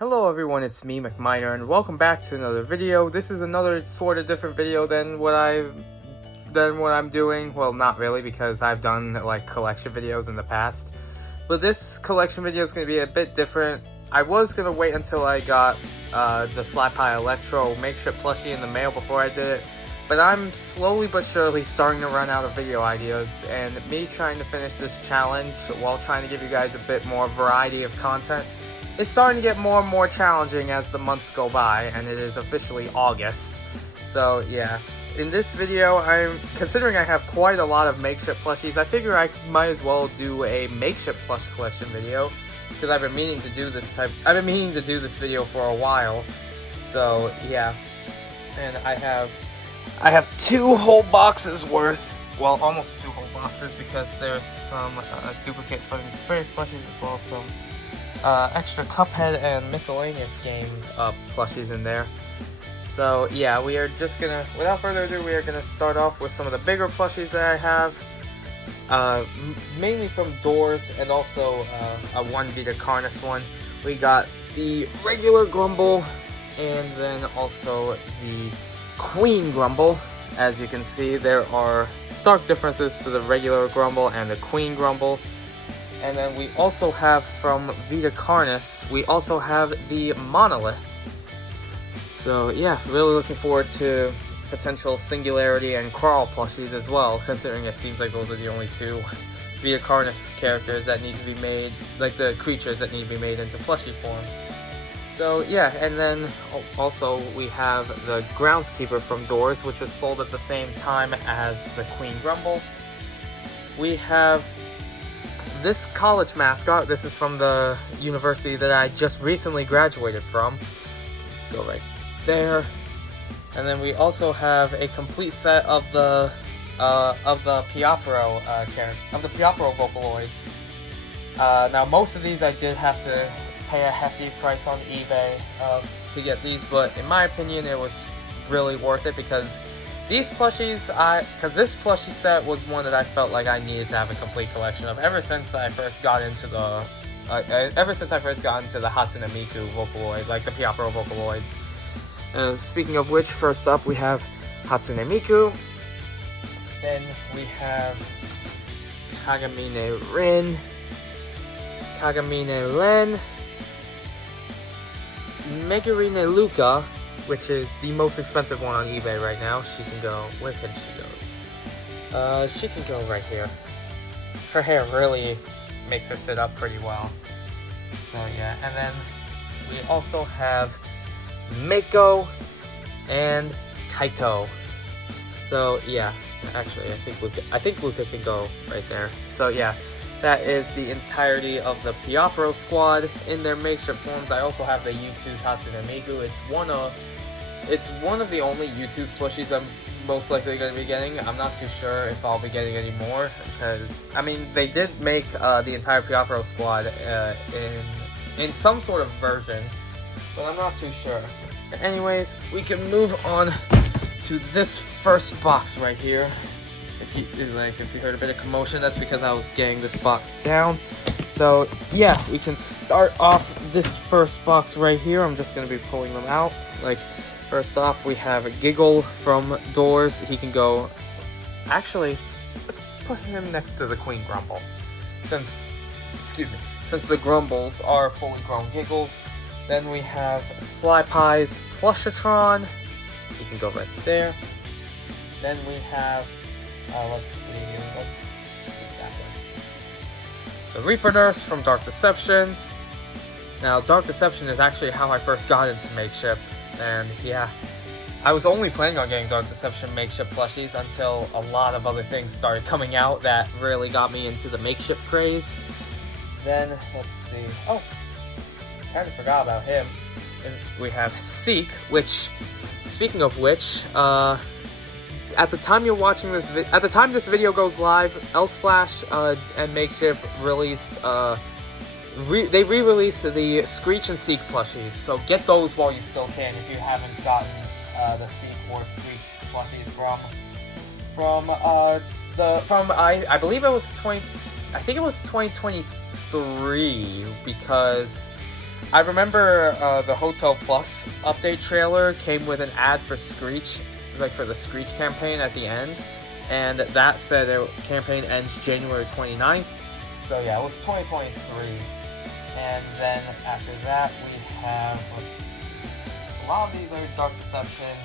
Hello everyone, it's me, McMiner, and welcome back to another video. This is another sort of different video than what I'm doing. Well, not really, because I've done like collection videos in the past. But this collection video is going to be a bit different. I was going to wait until I got the Slap High Electro Makeship plushie in the mail before I did it. But I'm slowly but surely starting to run out of video ideas, and me trying to finish this challenge while trying to give you guys a bit more variety of content, it's starting to get more and more challenging as the months go by, and it is officially August. So yeah, in this video, considering I have quite a lot of Makeship plushies, I figure I might as well do a Makeship plush collection video, because I've been meaning to do this video for a while. So yeah, and I have 2 whole boxes worth. Well, almost 2 whole boxes, because there's some duplicate Fun and Furious plushies, as well as some extra Cuphead and miscellaneous game plushies in there. So yeah, we are just gonna, without further ado, we are gonna start off with some of the bigger plushies that I have, mainly from Doors, and also a 1 Vita Carnus one. We got the regular Grumble, and then also the Queen Grumble. As you can see, there are stark differences to the regular Grumble and the Queen Grumble. And then we also have, from Vita Carnus, we also have the Monolith. So yeah, really looking forward to potential Singularity and Crawl plushies as well, considering it seems like those are the only 2 Vita Carnus characters that need to be made, like the creatures that need to be made into plushie form. So yeah, and then also we have the Groundskeeper from Doors, which was sold at the same time as the Queen Grumble. We have this college mascot. This is from the university that I just recently graduated from. Go right there. And then we also have a complete set of the Piapro Vocaloids. Now most of these I did have to pay a hefty price on eBay to get these, but in my opinion it was really worth it, because these plushies, because this plushie set was one that I felt like I needed to have a complete collection of ever since I first got into the Hatsune Miku Vocaloid, like the Piapro Vocaloids. Speaking of which, first up we have Hatsune Miku, then we have Kagamine Rin, Kagamine Len, Megurine Luca, which is the most expensive one on eBay right now. She can go, where can she go? She can go right here. Her hair really makes her sit up pretty well. So yeah, and then we also have Mako and Kaito. So yeah, actually I think Luca can go right there. So yeah, that is the entirety of the Piapro squad in their Makeship forms. I also have the U2's Hatsune Miku. It's one of the only U2's plushies I'm most likely going to be getting. I'm not too sure if I'll be getting any more, because I mean, they did make the entire Piapro squad in some sort of version, but I'm not too sure. Anyways, we can move on to this first box right here. If you heard a bit of commotion, that's because I was getting this box down. So yeah, we can start off this first box right here. I'm just going to be pulling them out. Like, first off, we have a Giggle from Doors. He can go, actually, let's put him next to the Queen Grumble, since the Grumbles are fully grown Giggles. Then we have Sly Pie's Plushatron. He can go right there. Then we have, let's do that one. The Reaper Nurse from Dark Deception. Now, Dark Deception is actually how I first got into Makeship, and yeah, I was only planning on getting Dark Deception Makeship plushies until a lot of other things started coming out that really got me into the Makeship craze. Then, let's see, oh, kind of forgot about him. And we have Seek, which, speaking of which, at the time you're watching this at the time this video goes live, Elsplash and Makeship release they re-released the Screech and Seek plushies, so get those while you still can if you haven't gotten the Seek or Screech plushies I believe it was 2023, because I remember the Hotel Plus update trailer came with an ad for Screech, like for the Screech campaign at the end, and that said the campaign ends January 29th. So yeah, it was 2023. And then after that we have, a lot of these are Dark Deception.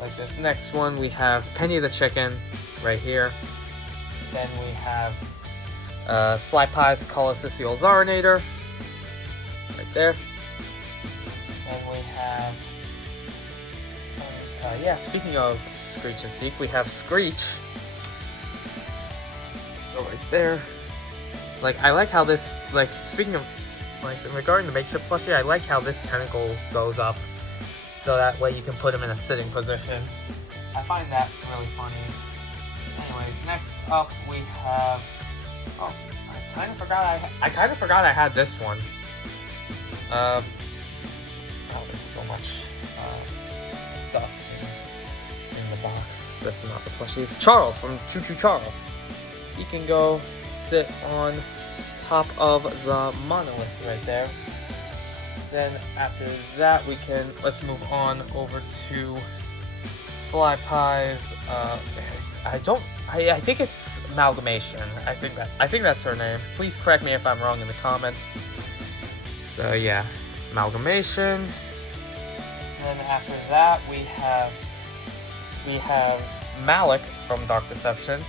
Like this next one we have Penny the Chicken right here. Then we have Sly Pie's Colosseal Zarinator right there. And we have yeah, speaking of Screech and Seek, we have Screech. Go right there. Like, I like how this, like, speaking of, like, regarding the Makeship plushie, I like how this tentacle goes up, so that way you can put him in a sitting position. I find that really funny. Anyways, next up we have, oh, I kind of forgot I had this one. Oh, there's so much stuff in the box. That's not the plushies. Charles from Choo Choo Charles. He can go sit on top of the monolith right there. Then after that let's move on over to Sly Pie's I think it's Amalgamation. I think that's her name. Please correct me if I'm wrong in the comments. So yeah, it's Amalgamation. And after that we have Malik from Dark Deception.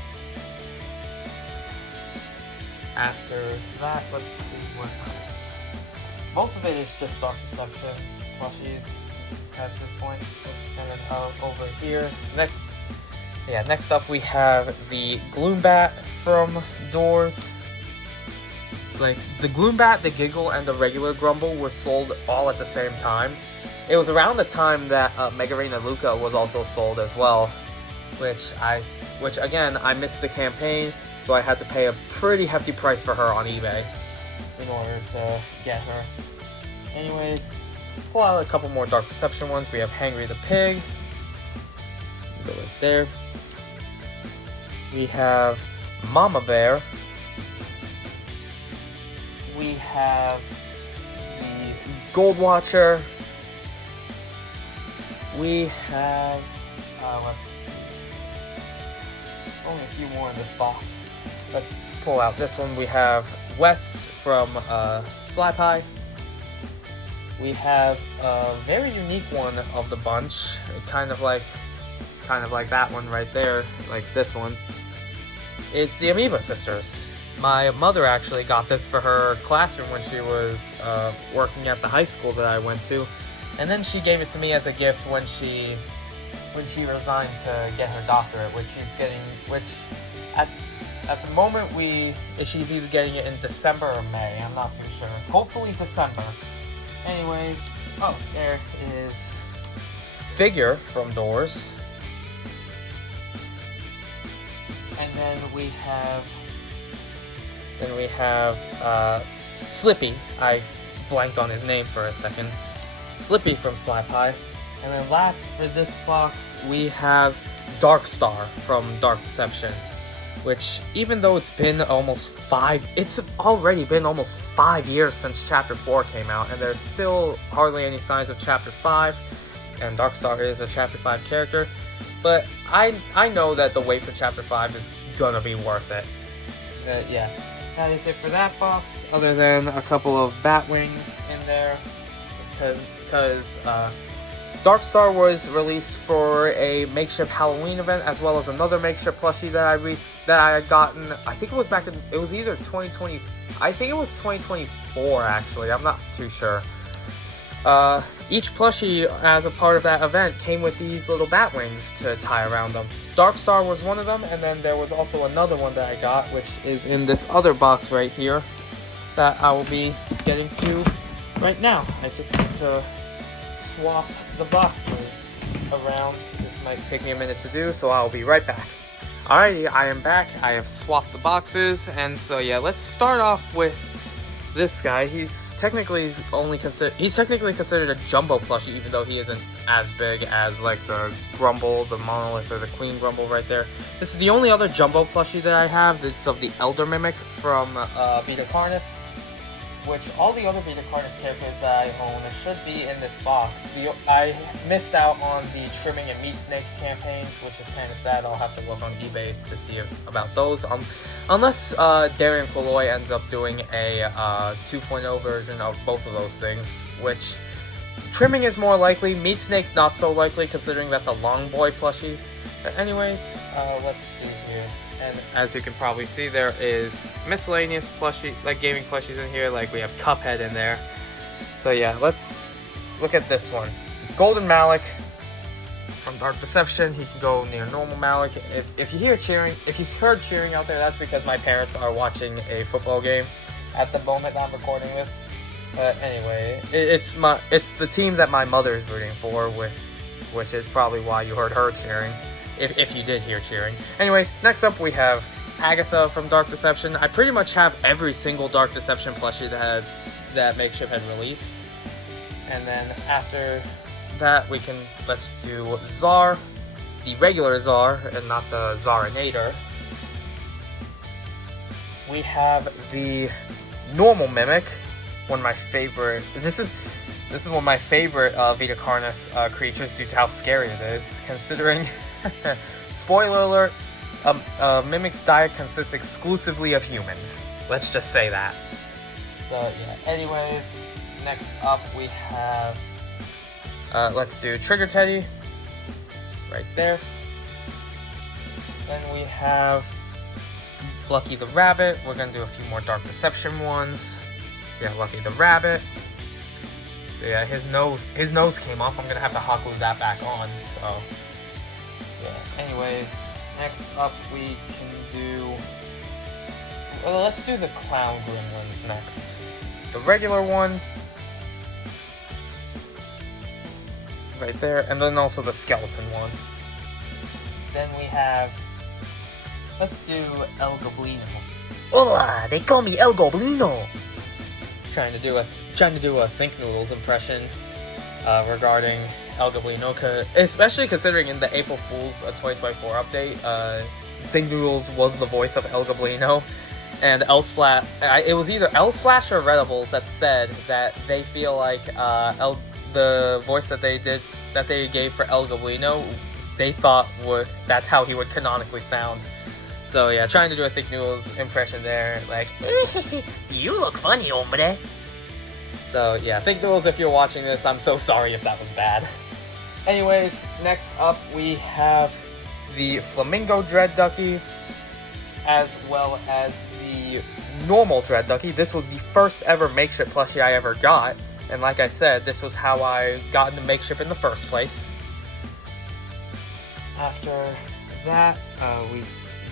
After that, let's see what else. Most of it is just Dark Deception plushies at this point. And then over here, next up we have the Gloombat from Doors. Like, the Gloombat, the Giggle, and the regular Grumble were sold all at the same time. It was around the time that Mega Reina Luca was also sold as well, which again, I missed the campaign, so I had to pay a pretty hefty price for her on eBay in order to get her. Anyways, pull out a couple more Dark Deception ones. We have Hangry the Pig. Go right there. We have Mama Bear. We have the Gold Watcher. We have, let's see, only a few more in this box. Let's pull out this one. We have Wes from Sly Pie. We have a very unique one of the bunch, kind of like that one right there, like this one. It's the Amoeba Sisters. My mother actually got this for her classroom when she was working at the high school that I went to, and then she gave it to me as a gift when she resigned to get her doctorate, which at the moment she's either getting it in December or May. I'm not too sure. Hopefully December. Anyways, oh, there is Figure from Doors, and then we have Slippy. I blanked on his name for a second. Slippy from Sly Pie. And then last for this box, we have Darkstar from Dark Deception, which, even though it's already been almost 5 years since Chapter 4 came out, and there's still hardly any signs of Chapter 5, and Darkstar is a Chapter 5 character, but I know that the wait for Chapter 5 is gonna be worth it. Yeah, that is it for that box, other than a couple of Batwings in there, because Darkstar was released for a Makeship Halloween event, as well as another Makeship plushie that I had gotten. I think it was it was either 2020, I think it was 2024 actually, I'm not too sure. Each plushie as a part of that event came with these little bat wings to tie around them. Darkstar was one of them, and then there was also another one that I got, which is in this other box right here that I will be getting to right now. I just need to swap the boxes around. This might take me a minute to do, so I'll be right back. Alrighty, I am back. I have swapped the boxes, and so yeah, let's start off with this guy. He's technically considered a jumbo plushie, even though he isn't as big as like the Grumble, the Monolith, or the Queen Grumble right there. This is the only other jumbo plushie that I have. It's of the Elder Mimic from Vita Carnus. which all the other Vita Carnus characters that I own should be in this box. I missed out on the Trimming and Meat Snake campaigns, which is kind of sad. I'll have to look on eBay to see about those. Unless Darian Quilloy ends up doing a 2.0 version of both of those things, which Trimming is more likely, Meat Snake not so likely considering that's a Long Boy plushie. But anyways, let's see here. And as you can probably see, there is miscellaneous plushie, like gaming plushies in here, like we have Cuphead in there. So yeah, let's look at this one. Golden Malik from Dark Deception. He can go near normal Malik. If you hear cheering, if you heard cheering out there, that's because my parents are watching a football game at the moment I'm recording this. But anyway, it's the team that my mother is rooting for, which is probably why you heard her cheering. If you did hear cheering. Anyways, next up we have Agatha from Dark Deception. I pretty much have every single Dark Deception plushie that Makeship had released. And then after that, let's do Czar, the regular Czar, and not the Czarinator. We have the normal Mimic, one of my favorite. This is one of my favorite Vita Carnus creatures due to how scary it is, considering. Spoiler alert, Mimic's diet consists exclusively of humans. Let's just say that. So yeah, anyways, next up we have, let's do Trigger Teddy, right there. Then we have Lucky the Rabbit. We're gonna do a few more Dark Deception ones. So yeah, Lucky the Rabbit. So yeah, his nose came off. I'm gonna have to hot glue that back on, so. Yeah, anyways, next up we can do... Well, let's do the Clown Gremlins next. The regular one. Right there, and then also the skeleton one. Then we have... Let's do El Goblino. Hola, they call me El Goblino! Trying to do a Think Noodles impression regarding El Goblino, especially considering in the April Fool's 2024 update, Think Noodles was the voice of El Goblino, and it was either Elsplash or Redables that said that they feel like the voice that they gave for El Goblino, they thought that's how he would canonically sound. So yeah, trying to do a Think Noodles impression there, like, you look funny, hombre. So yeah, Think Noodles, if you're watching this, I'm so sorry if that was bad. Anyways, next up we have the Flamingo Dread Ducky, as well as the normal Dread Ducky. This was the first ever Makeship plushie I ever got, and like I said, this was how I got into Makeship in the first place. After that,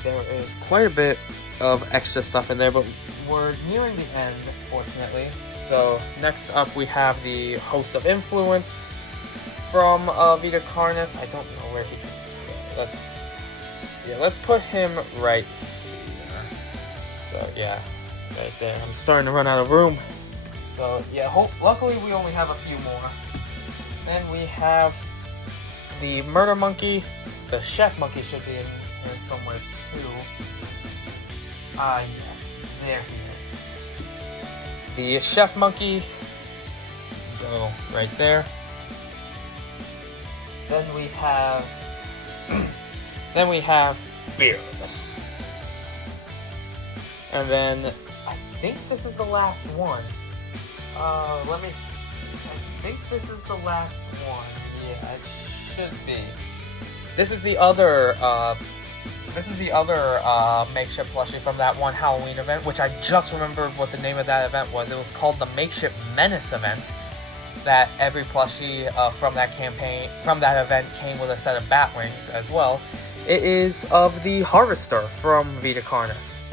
there is quite a bit of extra stuff in there, but we're nearing the end, fortunately. So next up we have the Host of Influence from Vita Carnus. I don't know where he... Let's put him right here. So yeah, right there. I'm starting to run out of room. So yeah, luckily we only have a few more. Then we have the Murder Monkey. The Chef Monkey should be in here somewhere too. Ah yes, there he is. The Chef Monkey. Go right there. Then we have Fearless. And then I think this is the last one. I think this is the last one. Yeah, it should be. This is the other Makeship plushie from that one Halloween event, which I just remembered what the name of that event was. It was called the Makeship Menace event. That every plushie from that event came with a set of bat wings as well. It is of the Harvester from Vita Carnus.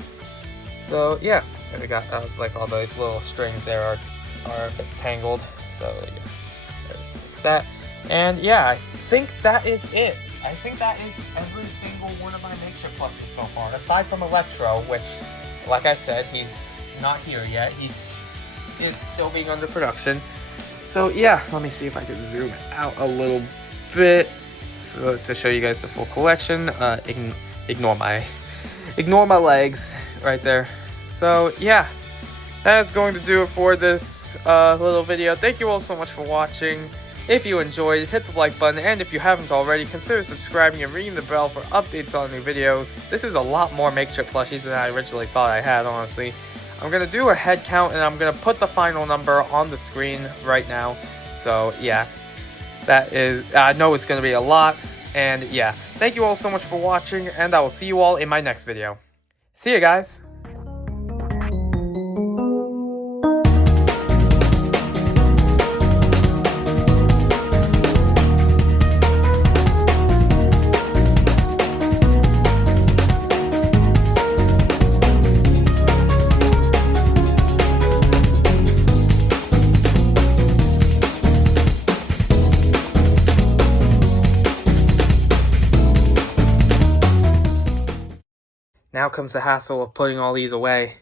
So yeah, and we got like all the little strings there are a bit tangled. So yeah, fix that. And yeah, I think that is it. I think that is every single one of my Makeship plushies so far, aside from Electro, which, like I said, he's not here yet. It's still being under production. So yeah, let me see if I can zoom out a little bit to show you guys the full collection. Ignore my legs right there. So yeah, That's going to do it for this little video. Thank you all so much for watching. If you enjoyed, hit the like button, and if you haven't already, consider subscribing and ringing the bell for updates on new videos. This is a lot more Makeship plushies than I originally thought I had, honestly. I'm going to do a head count, and I'm going to put the final number on the screen right now. So, yeah, that is, I know it's going to be a lot, and yeah. Thank you all so much for watching, and I will see you all in my next video. See you guys! Now comes the hassle of putting all these away.